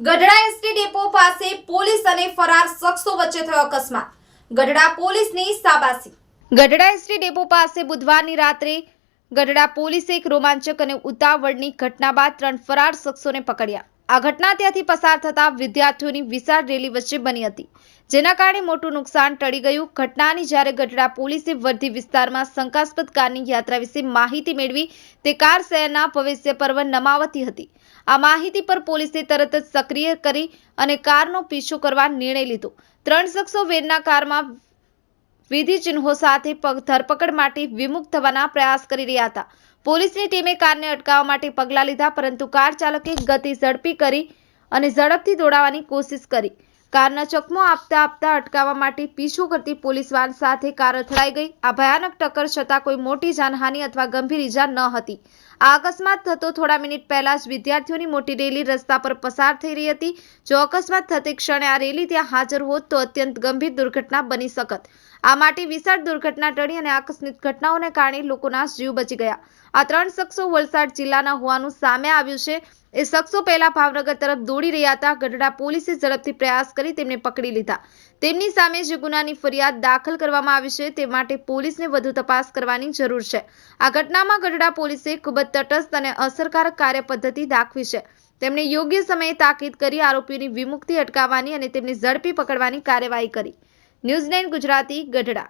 Gadhada ST depot પાસે police અને ફરાર શખ્સો વચ્ચે થયો અકસ્માત. ગઢડા પોલીસની સાબાસી ગઢડા એસટી ડેપો પાસે બુધવારની રાત્રે ગઢડા પોલીસે એક રોમાંચક અને ઉતાવળની ઘટના બાદ ત્રણ ફરાર શખ્સોને પકડ્યા. આ ઘટના ત્યાંથી પસાર થતા વિદ્યાર્થીઓની વિશાળ રેલી વચ્ચે બની હતી, જેના કારણે મોટું નુકસાન ટળી ગયું. ઘટનાની જ્યારે ગઢડા પોલીસે વર્ધી વિસ્તારમાં શંકાસ્પદ કારની યાત્રા વિશે માહિતી મેળવી, તે કાર શહેરના ભવિષ્ય પર્વ નમાવતી હતી. આ માહિતી પર પોલીસે તરત જ સક્રિય કરી અને કારનો પીછો કરવા નિર્ણય લીધો. ત્રણ શખ્સો વેરના કારમાં વિધિ ચિહ્નો સાથે ધરપકડ માટે વિમુખ થવાના પ્રયાસ કરી રહ્યા હતા. પોલીસની ટીમે કારને અટકાવવા માટે પગલાં લીધા, પરંતુ કાર ચાલકે ગતિ ઝડપી કરી અને ઝડપથી દોડાવવાની કોશિશ કરી. કારના ચકમો આપતા આપતા અટકાવવા માટે પીછો કરતી પોલીસ વાન સાથે કાર અથડાઈ ગઈ. આ ભયાનક ટક્કર છતાં કોઈ મોટી જાનહાનિ અથવા ગંભીર ઇજા ન હતી. આ અકસ્માત થતો થોડા મિનિટ પહેલા જ વિદ્યાર્થીઓની મોટી રેલી રસ્તા પર પસાર થઈ રહી હતી. જો અકસ્માત થતી ક્ષણે આ રેલી ત્યાં હાજર હોત તો અત્યંત ગંભીર દુર્ઘટના બની શકત. આ માટે વિશાળ દુર્ઘટના ટળી અને આકસ્મિક ઘટનાઓને કારણે લોકોના જીવ બચી ગયા. આ ત્રણ શખ્સો વલસાડ જિલ્લાના હોવાનું સામે આવ્યું છે. એ શખ્સો પહેલા ભાવનગર તરફ દોડી રહ્યા હતા. ગઢડા પોલીસે ઝડપથી પ્રયાસ કરી તેમને પકડી લીધા. તેમની સામે જે ગુનાની ફરિયાદ દાખલ કરવામાં આવી છે. તે માટે પોલીસને વધુ તપાસ કરવાની જરૂર છે. આ ઘટનામાં ગઢડા પોલીસે ખૂબ જ તટસ્થ અને અસરકારક કાર્યપદ્ધતિ દાખવી છે. તેમણે યોગ્ય સમયે તાકીદ કરી આરોપીઓની વિમુક્તિ અટકાવવાની અને તેમને ઝડપી પકડવાની કાર્યવાહી કરી. ન્યૂઝલેન્ડ ગુજરાતી, ગઢડા.